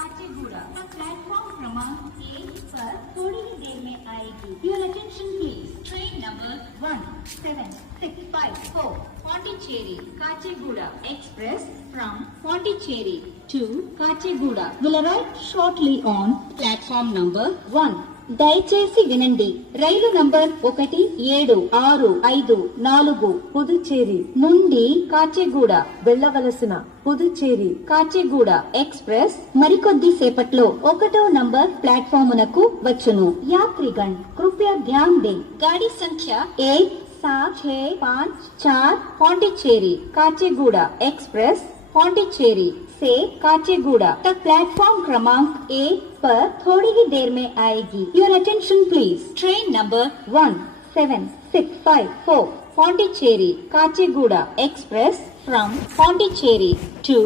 काचेगुड़ा का प्लेटफॉर्म क्रमांक 1 पर थोड़ी ही देर में आएगी। Your attention please. Train number 17654 Pondicherry Kachegouda Express from Pondicherry to Kachegouda will arrive shortly on platform number 1. దయచేసి వినండి, రైలు నంబర్ 1765 పుదుచ్చేరి నుండి కాచెగూడ వెళ్లవలసిన పుదుచ్చేరి కాచెగూడ ఎక్స్ప్రెస్ మరికొద్ది సేపట్లో 1వ నంబర్ ప్లాట్ఫామునకు వచ్చును। యాత్రిగణ్ కృపయా ధ్యాన్ దే గాడి సంఖ్య 1764 పాండిచ్చేరి కాచెగూడ एक्सप्रेस पांडिचेरी से काचेगुड़ा तक प्लेटफॉर्म क्रमांक 1 पर थोड़ी ही देर में आएगी। Your attention please. Train number 17654 Pondicherry Kacheguda express from Pondicherry to